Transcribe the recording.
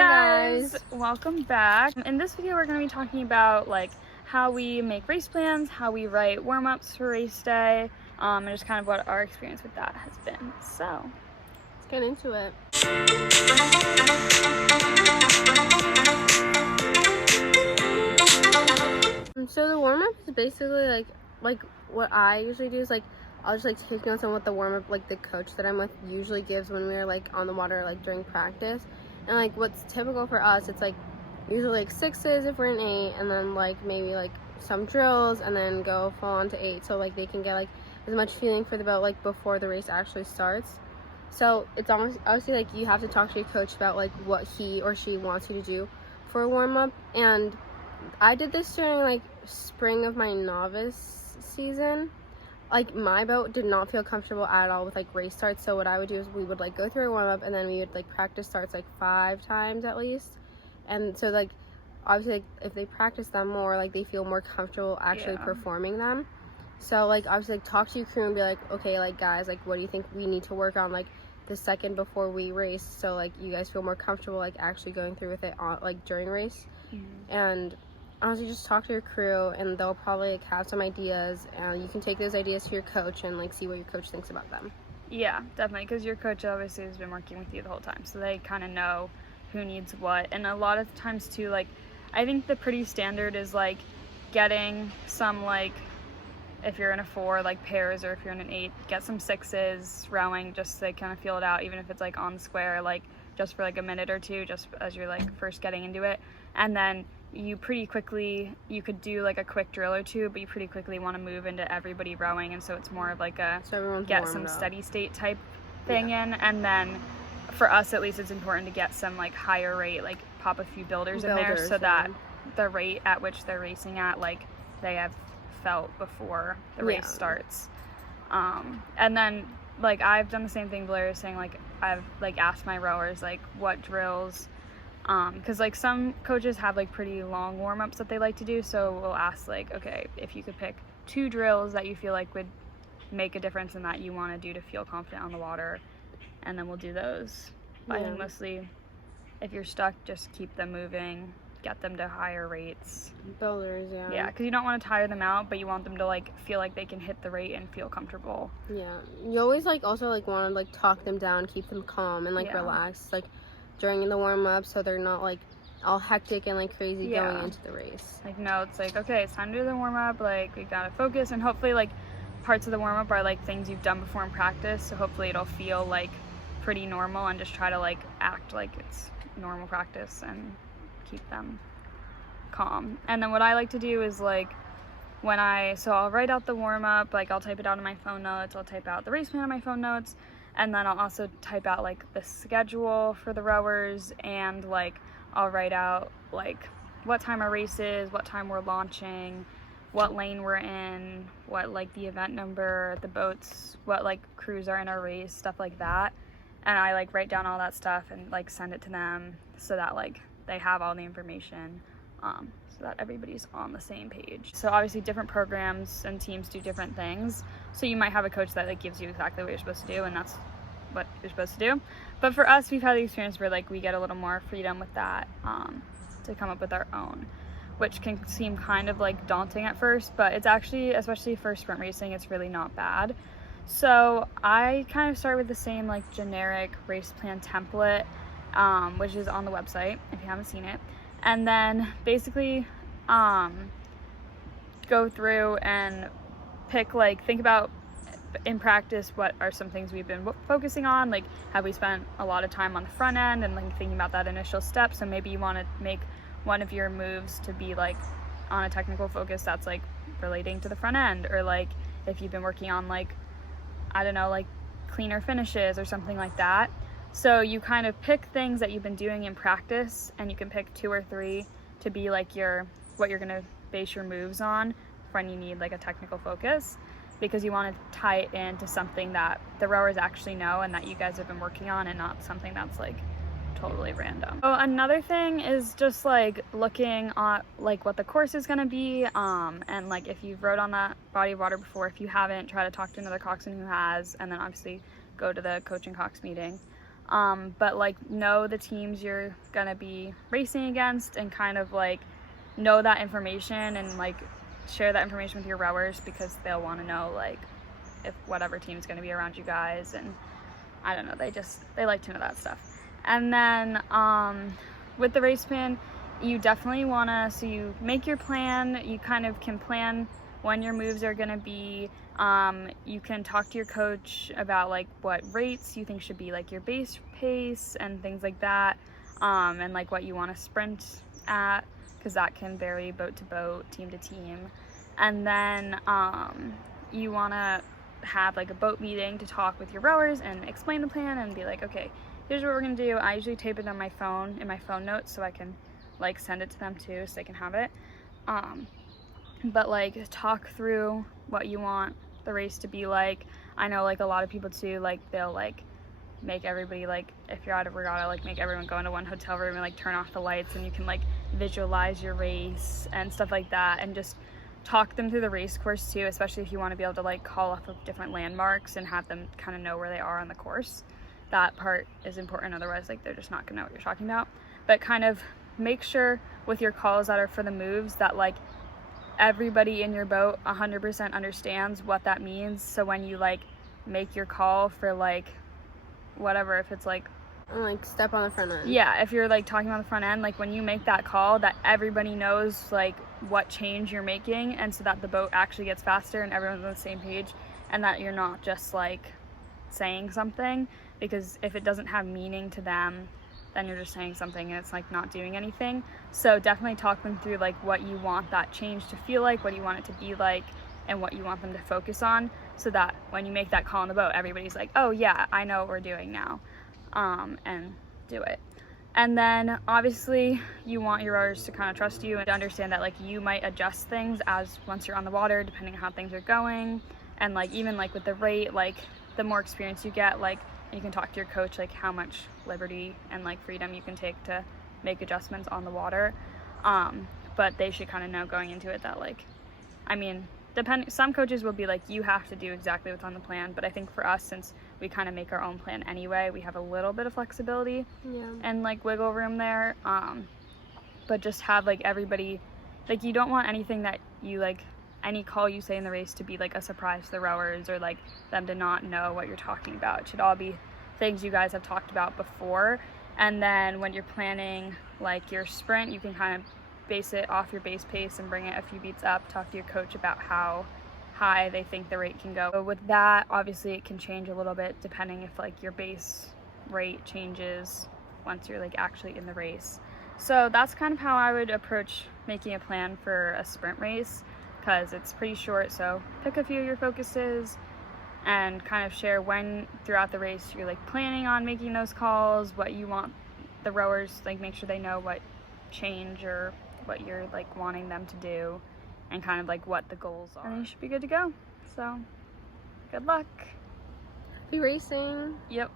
guys, welcome back. In this video we're going to be talking about like how we make race plans, how we write warm-ups for race day, and just kind of what our experience with that has been. So let's get into it. So the warm-up is basically like what I usually do is I'll just take notes on what the warm-up the coach that I'm with usually gives when we're on the water during practice. And what's typical for us, it's usually 6s if we're in 8, and then maybe some drills, and then go full on to 8, so they can get as much feeling for the boat before the race actually starts. So it's almost obviously you have to talk to your coach about what he or she wants you to do for a warm-up. And I did this during spring of my novice season. My boat did not feel comfortable at all with race starts, so what I would do is we would go through a warm-up, and then we would practice starts 5 times at least. And so obviously if they practice them more, they feel more comfortable actually performing them. So obviously talk to your crew and be okay, guys, what do you think we need to work on the second before we race, so you guys feel more comfortable actually going through with it on during race. And honestly, just talk to your crew, and they'll probably have some ideas, and you can take those ideas to your coach and see what your coach thinks about them. Yeah, definitely, because your coach obviously has been working with you the whole time, so they kind of know who needs what. And a lot of times too, I think the pretty standard is getting some if you're in a 4 pairs, or if you're in an 8, get some 6s rowing just to kind of feel it out, even if it's on the square, just for a minute or two, just as you're first getting into it. And then you pretty quickly, you could do a quick drill or two, but you pretty quickly want to move into everybody rowing, and so it's more of so get some steady state type thing in. And then for us at least, it's important to get some higher rate, pop a few builders in there, so that the rate at which they're racing at they have felt before the race starts. And then I've done the same thing Blair is saying, I've asked my rowers what drills, because some coaches have pretty long warm-ups that they like to do, so we'll ask okay, if you could pick 2 drills that you feel would make a difference and that you want to do to feel confident on the water, and then we'll do those. But I think mostly if you're stuck, just keep them moving, get them to higher rates. Builders, yeah, because you don't want to tire them out, but you want them to feel they can hit the rate and feel comfortable. Yeah, you always also want to talk them down, keep them calm and relaxed during the warm-up, so they're not all hectic and crazy going into the race. No, it's okay, it's time to do the warm-up, we gotta focus, and hopefully parts of the warm-up are things you've done before in practice, so hopefully it'll feel pretty normal, and just try to act like it's normal practice and keep them calm. And then what I like to do is so I'll write out the warm-up, I'll type it out in my phone notes, I'll type out the race plan in my phone notes, and then I'll also type out the schedule for the rowers, and I'll write out what time our race is, what time we're launching, what lane we're in, what the event number, the boats, what crews are in our race, stuff like that. And I write down all that stuff and send it to them, so that they have all the information, so that everybody's on the same page. So obviously different programs and teams do different things, so you might have a coach that gives you exactly what you're supposed to do, and that's what you're supposed to do. But for us, we've had the experience where we get a little more freedom with that, to come up with our own, which can seem kind of daunting at first, but it's actually, especially for sprint racing, it's really not bad. So I kind of start with the same generic race plan template, which is on the website if you haven't seen it, and then basically go through and pick think about in practice what are some things we've been focusing on, have we spent a lot of time on the front end and thinking about that initial step. So maybe you want to make one of your moves to be on a technical focus that's relating to the front end, or if you've been working on I don't know, cleaner finishes or something like that. So you kind of pick things that you've been doing in practice, and you can pick 2 or 3 to be what you're gonna base your moves on when you need a technical focus, because you want to tie it into something that the rowers actually know and that you guys have been working on, and not something that's totally random. So another thing is just looking at what the course is going to be, and if you've rowed on that body of water before. If you haven't, try to talk to another coxswain who has, and then obviously go to the coach and cox meeting. But like know the teams you're gonna be racing against and kind of like know that information and like share that information with your rowers, because they'll want to know like if whatever team is going to be around you guys, and I don't know, they like to know that stuff. And then with the race plan, you definitely want to, so you make your plan, you kind of can plan when your moves are going to be. You can talk to your coach about like what rates you think should be like your base pace and things like that, and like what you want to sprint at, because that can vary boat to boat, team to team. And then you want to have like a boat meeting to talk with your rowers and explain the plan and be like, okay, here's what we're gonna do. I usually tape it on my phone, in my phone notes, so I can like send it to them too, so they can have it. But like talk through what you want the race to be like. I know like a lot of people too, like they'll like make everybody, like if you're out of regatta, like make everyone go into one hotel room and like turn off the lights, and you can like visualize your race and stuff like that, and just talk them through the race course too, especially if you want to be able to like call off of different landmarks and have them kind of know where they are on the course. That part is important, otherwise like they're just not gonna know what you're talking about. But kind of make sure with your calls that are for the moves that like everybody in your boat 100% understands what that means, so when you like make your call for like whatever, if it's like step on the front end. Yeah, if you're like talking about the front end, like when you make that call, that everybody knows like what change you're making, and so that the boat actually gets faster and everyone's on the same page, and that you're not just like saying something, because if it doesn't have meaning to them, then you're just saying something and it's like not doing anything. So definitely talk them through like what you want that change to feel like, what you want it to be like, and what you want them to focus on, so that when you make that call on the boat, everybody's like, oh yeah, I know what we're doing now. And do it. And then obviously you want your rowers to kind of trust you and to understand that like you might adjust things as once you're on the water, depending on how things are going. And like even like with the rate, like the more experience you get, like you can talk to your coach like how much liberty and like freedom you can take to make adjustments on the water. But they should kind of know going into it that like, I mean, some coaches will be like, you have to do exactly what's on the plan, but I think for us, since we kind of make our own plan anyway, we have a little bit of flexibility and like wiggle room there. But just have like everybody, like you don't want anything that you like, any call you say in the race to be like a surprise to the rowers, or like them to not know what you're talking about. It should all be things you guys have talked about before. And then when you're planning like your sprint, you can kind of base it off your base pace and bring it a few beats up. Talk to your coach about how high they think the rate can go. But with that, obviously it can change a little bit depending if like your base rate changes once you're like actually in the race. So that's kind of how I would approach making a plan for a sprint race, because it's pretty short. So pick a few of your focuses and kind of share when throughout the race you're like planning on making those calls, what you want the rowers, like make sure they know what change or what you're like wanting them to do, and kind of like what the goals are. And you should be good to go. So good luck. Be racing. Yep.